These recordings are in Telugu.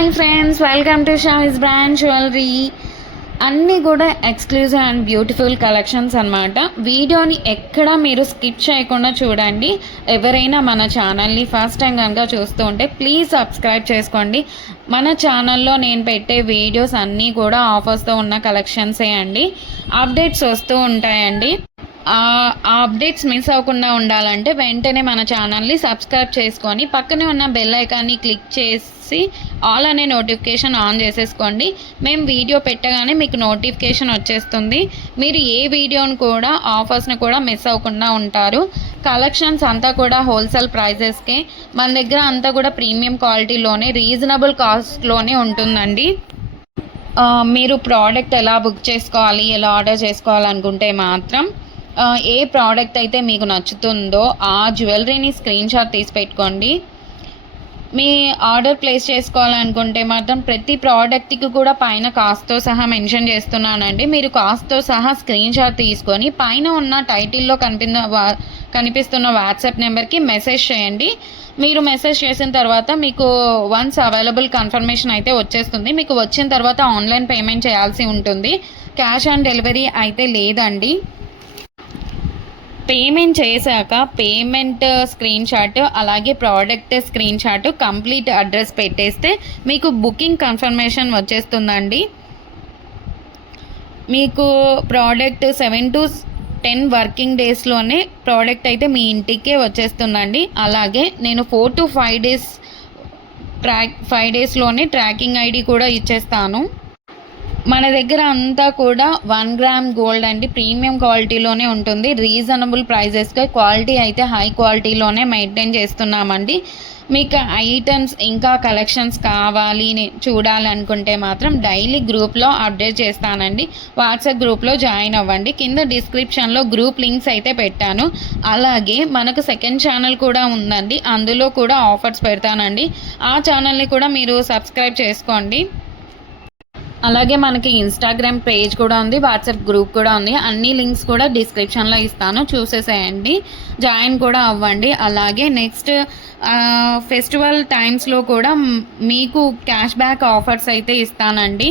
Hi friends, welcome to Shavis brand jewellery. అన్నీ కూడా ఎక్స్క్లూజివ్ అండ్ బ్యూటిఫుల్ కలెక్షన్స్ అనమాట. వీడియోని ఎక్కడ మీరు స్కిప్ చేయకుండా చూడండి. ఎవరైనా మన ఛానల్ని ఫస్ట్ టైం కనుక చూస్తూ ఉంటే ప్లీజ్ సబ్స్క్రైబ్ చేసుకోండి. మన ఛానల్లో నేను పెట్టే వీడియోస్ అన్నీ కూడా ఆఫర్స్తో ఉన్న కలెక్షన్సే అండి. అప్డేట్స్ వస్తూ ఉంటాయండి. ఆ అప్డేట్స్ మిస్ అవ్వకుండా ఉండాలంటే వెంటనే మన ఛానల్ని సబ్స్క్రైబ్ చేసుకొని పక్కనే ఉన్న బెల్ ఐకాన్ని క్లిక్ చేసి ఆల్ అనే నోటిఫికేషన్ ఆన్ చేసేసుకోండి. మేము వీడియో పెట్టగానే మీకు నోటిఫికేషన్ వచ్చేస్తుంది. మీరు ఏ వీడియోని కూడా ఆఫర్స్ని కూడా మిస్ అవ్వకుండా ఉంటారు. కలెక్షన్స్ అంతా కూడా హోల్సేల్ ప్రైజెస్కే, మన దగ్గర అంతా కూడా ప్రీమియం క్వాలిటీలోనే రీజనబుల్ కాస్ట్లోనే ఉంటుందండి. మీరు ప్రోడక్ట్ ఎలా బుక్ చేసుకోవాలి, ఎలా ఆర్డర్ చేసుకోవాలనుకుంటే మాత్రం ఏ ప్రోడక్ట్ అయితే మీకు నచ్చుతుందో ఆ జ్యువెలరీని స్క్రీన్ షాట్ తీసి పెట్టుకోండి. మీ ఆర్డర్ ప్లేస్ చేసుకోవాలనుకుంటే మాత్రం ప్రతి ప్రోడక్ట్కి కూడా పైన కాస్ట్తో సహా మెన్షన్ చేస్తున్నానండి. మీరు కాస్ట్తో సహా స్క్రీన్ షాట్ తీసుకొని పైన ఉన్న టైటిల్లో కనిపిస్తున్న వాట్సాప్ నెంబర్కి మెసేజ్ చేయండి. మీరు మెసేజ్ చేసిన తర్వాత మీకు వన్స్ అవైలబుల్ కన్ఫర్మేషన్ అయితే వచ్చేస్తుంది. మీకు వచ్చిన తర్వాత ఆన్లైన్ పేమెంట్ చేయాల్సి ఉంటుంది. క్యాష్ ఆన్ డెలివరీ అయితే లేదండి. పేమెంట్ చేశాక పేమెంట్ స్క్రీన్ షాట్ అలాగే product screen shot complete address పెట్టేస్తే మీకు బుకింగ్ కన్ఫర్మేషన్ వచ్చేస్తుందండి. మీకు ప్రోడక్ట్ 7 to 10 వర్కింగ్ డేస్లోనే ప్రోడక్ట్ అయితే మీ ఇంటికే వచ్చేస్తుందండి. అలాగే నేను 4 to 5 డేస్లోనే ట్రాకింగ్ ఐడి కూడా ఇచ్చేస్తాను. మన దగ్గర అంతా కూడా 1 గ్రామ్ గోల్డ్ అండి, ప్రీమియం క్వాలిటీలోనే ఉంటుంది. రీజనబుల్ ప్రైజెస్గా క్వాలిటీ అయితే హై క్వాలిటీలోనే మెయింటైన్ చేస్తున్నామండి. మీకు ఐటమ్స్ ఇంకా కలెక్షన్స్ కావాలి చూడాలనుకుంటే మాత్రం డైలీ గ్రూప్లో అప్డేట్ చేస్తానండి. వాట్సాప్ గ్రూప్లో జాయిన్ అవ్వండి. కింద డిస్క్రిప్షన్లో గ్రూప్ లింక్స్ అయితే పెట్టాను. అలాగే మనకు సెకండ్ ఛానల్ కూడా ఉందండి, అందులో కూడా ఆఫర్స్ పెడతానండి. ఆ ఛానల్ని కూడా మీరు సబ్స్క్రైబ్ చేసుకోండి. అలాగే మనకి ఇన్స్టాగ్రామ్ పేజ్ కూడా ఉంది, వాట్సాప్ గ్రూప్ కూడా ఉంది. అన్ని లింక్స్ కూడా డిస్క్రిప్షన్లో ఇస్తాను, చూసేసేయండి, జాయిన్ కూడా అవ్వండి. అలాగే నెక్స్ట్ ఫెస్టివల్ టైమ్స్లో కూడా మీకు క్యాష్ బ్యాక్ ఆఫర్స్ అయితే ఇస్తానండి.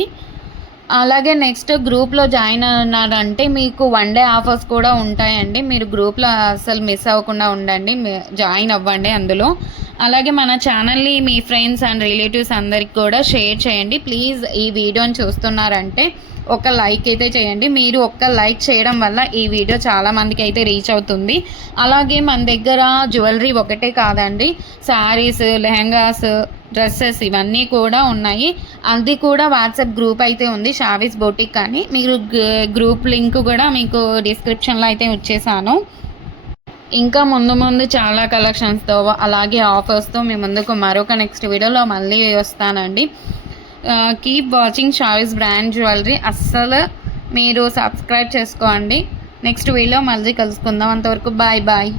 అలాగే నెక్స్ట్ గ్రూప్లో జాయిన్ అన్నారంటే మీకు 1 day ఆఫర్స్ కూడా ఉంటాయండి. మీరు గ్రూప్లో అసలు మిస్ అవ్వకుండా ఉండండి, జాయిన్ అవ్వండి అందులో. అలాగే మన ఛానల్ని మీ ఫ్రెండ్స్ అండ్ రిలేటివ్స్ అందరికి కూడా షేర్ చేయండి. ప్లీజ్ ఈ వీడియోని చూస్తున్నారంటే ఒక లైక్ అయితే చేయండి. మీరు ఒక్క లైక్ చేయడం వల్ల ఈ వీడియో చాలామందికి అయితే రీచ్ అవుతుంది. అలాగే మన దగ్గర జ్యువెలరీ ఒకటే కాదండి, శారీస్, లెహంగాస్, డ్రెస్సెస్ ఇవన్నీ కూడా ఉన్నాయి. అది కూడా వాట్సాప్ గ్రూప్ అయితే ఉంది, షావిస్ బొటిక్ అని. మీరు గ్రూప్ లింక్ కూడా మీకు డిస్క్రిప్షన్లో అయితే వచ్చేసాను. ఇంకా ముందు చాలా కలెక్షన్స్తో అలాగే ఆఫర్స్తో మీ ముందుకు మరొక నెక్స్ట్ వీడియోలో మళ్ళీ వస్తానండి. Keep watching Shavis brand jewellery. అస్సలు మీరు సబ్స్క్రైబ్ చేసుకోండి. నెక్స్ట్ వీడియో మళ్ళీ కలుసుకుందాం. అంతవరకు బాయ్ బాయ్.